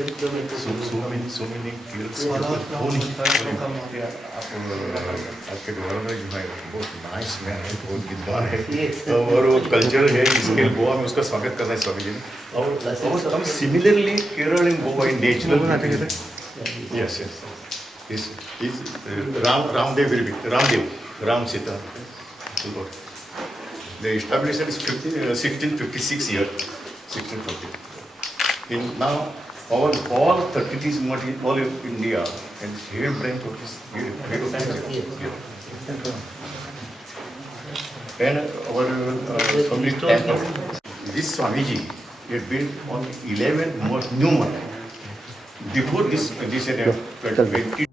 so many Tiraks के ऊपर फोन ही आपके गवर्नर जो है बहुत नाइस मैन है, बहुत विद्वान है और वो कल्चर है इसके गोवा में उसका स्वागत करना है स्वामी जी ने। और हम similarly Kerala in Goa in natural yes yes इस Ram Sita they established it in 1656 year 1640 in now all 30 all of India and here branch of this and our Swami temple this Swamiji had built on 11 more new month before this 20